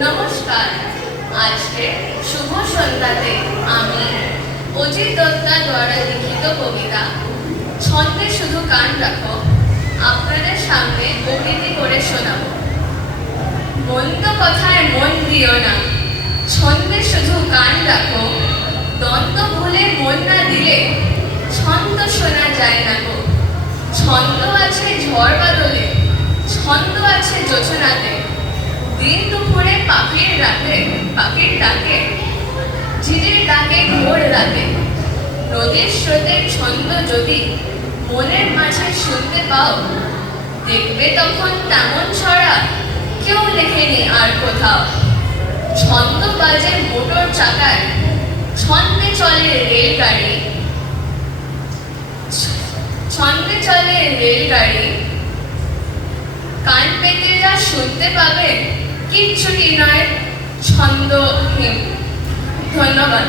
নমস্কার। আজকে শুভ সন্ধ্যাতে আমি অজিত দত্তা দ্বারা লিখিত কবিতা ছন্দে শুধু কান রাখো আপনাদের সামনে আবৃত্তি করে শোনাবো। মন্দ কথায় মন দিও না, ছন্দে শুধু কান রাখো। দ্বন্দ্ব ভুলে মন না দিলে ছন্দ শোনা যায় না গো। ছন্দ আছে ঝড় বাদলে, ছন্দ আছে জোছনাতে, দিন দুপুরে পাখির ডাকে, ঝিঝির ডাকে ঘোর রাতে। নদীর স্রোতের ছন্দ যদি মনের মাঝে শুনতে পাও, দেখবে তখন তেমন ছড়া কেউ লেখেনি আর কোথাও। ছন্দ বাজে মোটর চাকায়, ছন্দে চলে রেলগাড়ি, ছন্দে চলে রেলগাড়ি। কান পেতে যা শুনতে পাবে কিচ্ছুটি নয় ছন্দহীন। ধন্যবাদ।